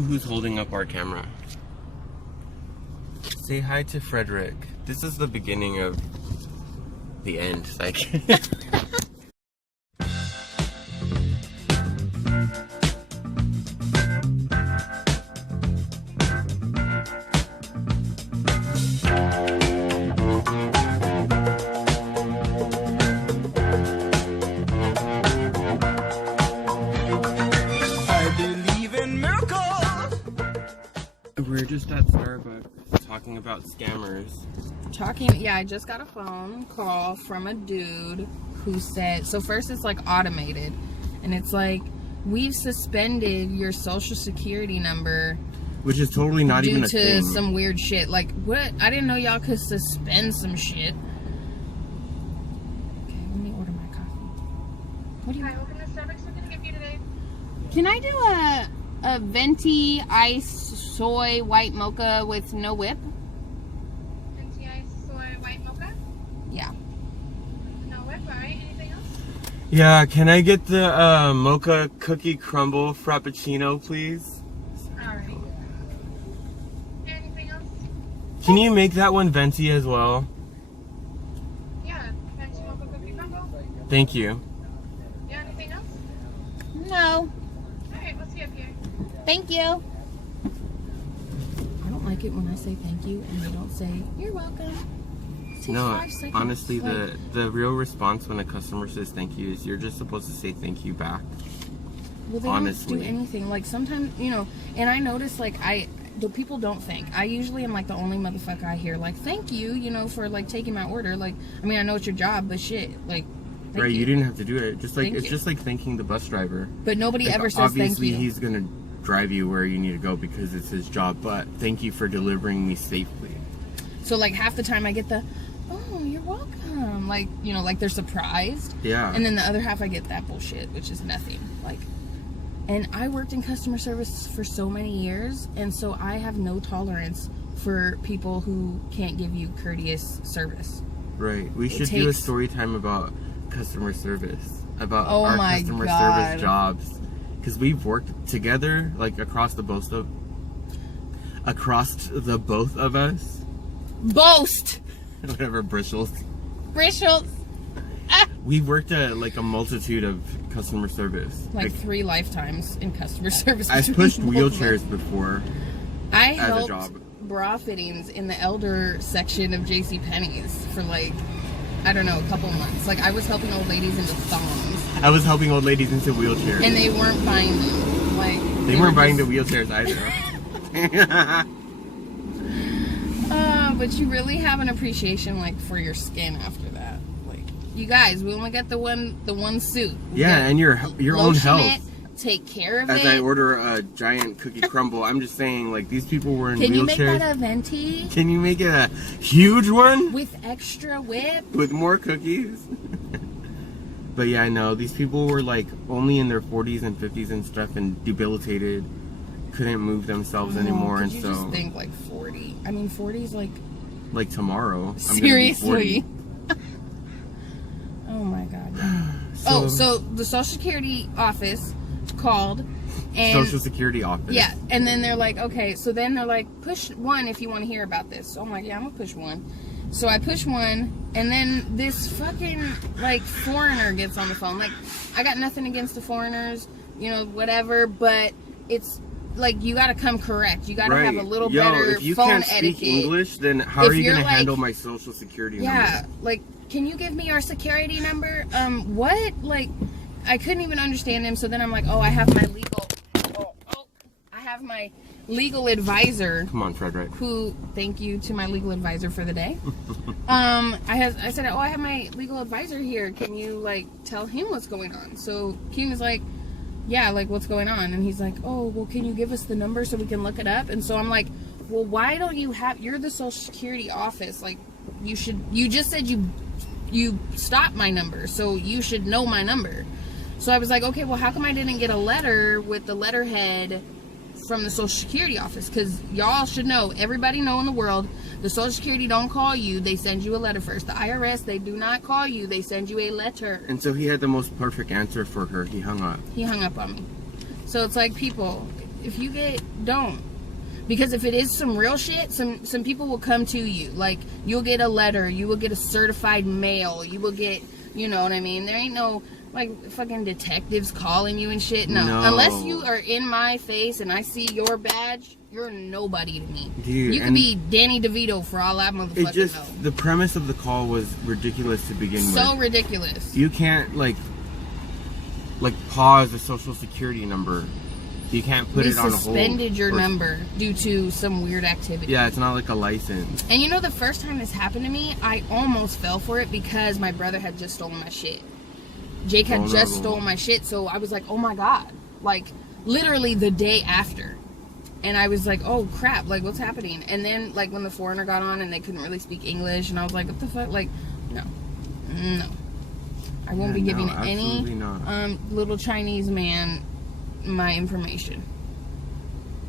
Who's holding up our camera? Say hi to Frederick. This is the beginning of the end. Like. We're just at Starbucks talking about scammers. Yeah, I just got a phone call from a dude who said, so first it's like automated, and it's like, we've suspended your social security number. Which is totally not even a thing. Due to some weird shit. Like, what? I didn't know y'all could suspend some shit. Okay, let me order my coffee. What do you... Hi, welcome to Starbucks. What can I get for you today? Can I do a venti ice soy white mocha with no whip? Venti ice soy white mocha? Yeah. No whip, alright. Anything else? Yeah, can I get the mocha cookie crumble frappuccino, please? Alright. Anything else? Can you make that one venti as well? Yeah, venti mocha cookie crumble. Thank you. Yeah, anything else? No. Alright, what's up here? Thank you. I don't like it when I say thank you and they don't say, you're welcome. It takes No, 5 seconds. honestly, Like, the real response when a customer says thank you is you're just supposed to say thank you back. well, they honestly. don't do anything. Like, sometimes, you know, and I notice, like, the people don't thank. I usually am, like, the only motherfucker I hear, like, thank you, you know, for, like, taking my order. Like, I mean, I know it's your job, but shit, like, thank Right, you. you didn't have to do it. Just like Thank it's you. just like thanking the bus driver. But nobody Like, ever says thank obviously, you. he's gonna drive you where you need to go because it's his job. But thank you for delivering me safely. So, like, half the time I get the, oh, you're welcome. Like, you know, like they're surprised. Yeah. And then the other half I get that bullshit, which is nothing. Like, and I worked in customer service for so many years, and so I have no tolerance for people who can't give you courteous service. Right. We should do a story time about customer service, about Oh our my customer God. service jobs, because we've worked together, like across the both of us. Boast! Whatever, bristles. Bristles! We've worked at like a multitude of customer service. Like 3 lifetimes in customer service. I've pushed wheelchairs before. I as a helped job. bra fittings in the elder section of JCPenney's for like, I don't know, a couple months. Like, I was helping old ladies into thongs. I was helping old ladies into wheelchairs. And they weren't buying them. Like, They weren't buying the just- wheelchairs either. But you really have an appreciation, like, for your skin after that. Like, you guys, we only got the one suit. We Yeah, got and your own lotion health. it, take care of As it. I order a giant cookie crumble, I'm just saying, like, these people were in Can wheelchairs. you make that a venti Can you make it a huge one with extra whip? with more cookies? But yeah, I know these people were like only in their 40s and 50s and stuff, and debilitated, couldn't move themselves anymore, and Could you so just think like 40? I mean, 40 is like, like tomorrow. I'm seriously. gonna be 40. Oh my god. So the Social Security office called and Social Security office. yeah, and then they're like, okay, so then they're like, push 1 if you want to hear about this. So I'm like, yeah, I'm gonna push 1. So I push 1, and then this fucking like foreigner gets on the phone. Like, I got nothing against the foreigners, you know, whatever, but it's like, you gotta come correct. You gotta have a little better if you phone can't speak etiquette. English, then how are If you you're gonna like- handle my Social Security number? Yeah, like, can you give me our security number? What? Like, I couldn't even understand him. So then I'm like, oh, I have my legal advisor. Come on, Frederick. Who? Thank you to my legal advisor for the day. I said, oh, I have my legal advisor here. Can you like tell him what's going on? So Keem was like, yeah, like, what's going on? And he's like, oh, well, can you give us the number so we can look it up? And so I'm like, well, why don't you have? You're the Social Security office. Like, you should. You just said you stopped my number, so you should know my number. So I was like, okay, well, how come I didn't get a letter with the letterhead from the Social Security office? Because y'all should know, everybody know in the world, the Social Security don't call you, they send you a letter first. The IRS, they do not call you, they send you a letter. And so he had the most perfect answer for her. He hung up. He hung up on me. So it's like, people, if you get, don't. Because if it is some real shit, some people will come to you. Like, you'll get a letter, you will get a certified mail, you will get, you know what I mean? There ain't no, like, fucking detectives calling you and shit. No. Unless you are in my face and I see your badge, you're nobody to me. Dude, you could be Danny DeVito for all I motherfucking it just, know. the premise of the call was ridiculous to begin with. So ridiculous. You can't, like pause the social security number. You can't put it on hold. They suspended your number due to some weird activity. Yeah, it's not like a license. And you know, the first time this happened to me, I almost fell for it because my brother had just stolen my shit. Jake had just stolen my shit, so I was like, oh my god. Like, literally the day after. And I was like, oh crap, like, what's happening? And then, like, when the foreigner got on and they couldn't really speak English, and I was like, what the fuck? Like, no. I won't be giving any little Chinese man my information.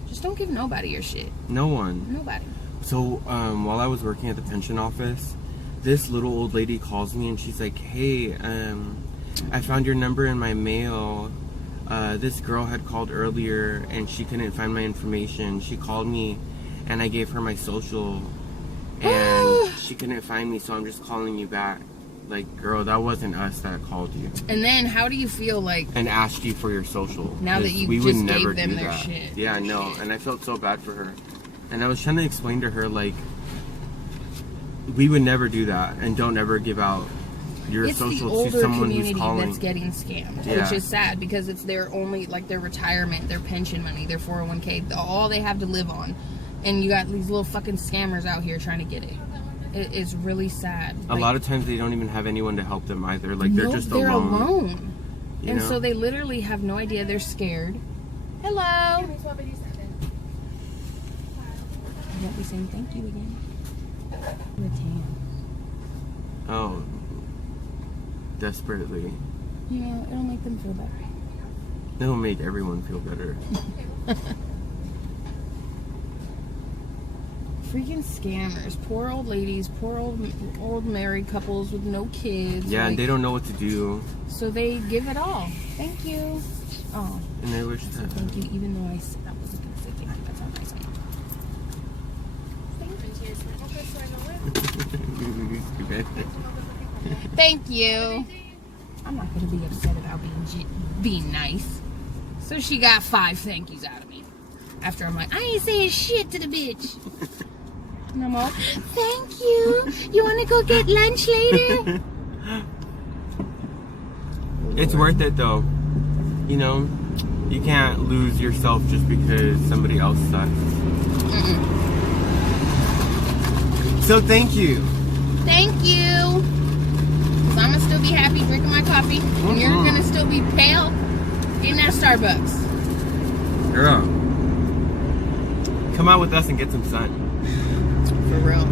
Just don't give nobody your shit. No one. Nobody. So while I was working at the pension office, this little old lady calls me and she's like, hey, I found your number in my mail. This girl had called earlier and she couldn't find my information. She called me and I gave her my social and she couldn't find me, so I'm just calling you back. Like, girl, that wasn't us that called you. And then, how do you feel like... And asked you for your social. Now that you just gave them their shit. Yeah, no, and I felt so bad for her. And I was trying to explain to her, like, we would never do that. And don't ever give out your social to someone who's calling. It's the older community that's getting scammed. Which is sad, because it's their only, like, their retirement, their pension money, their 401k, all they have to live on. And you got these little fucking scammers out here trying to get it. It is really sad. A lot of times they don't even have anyone to help them either. Like, they're just alone. They're alone. You and know? So they literally have no idea. They're scared. Hello. I won't be saying thank you again. Oh. Desperately. Yeah, it'll make them feel better. It'll make everyone feel better. Freaking scammers. Poor old ladies, poor old married couples with no kids. Yeah, like, and they don't know what to do. So they give it all. Thank you. Oh. And they wish that. Thank you, even though I wasn't going to say thank you. That's not nice. Thank you. I'm not going to be upset about being nice. So she got 5 thank yous out of me. After I'm like, I ain't saying shit to the bitch. And I'm all, thank you. You want to go get lunch later? It's worth it though. You know, you can't lose yourself just because somebody else sucks. So thank you. Thank you. So I'm going to still be happy drinking my coffee. And you're going to still be pale in that Starbucks. Girl. Come out with us and get some sun. For real.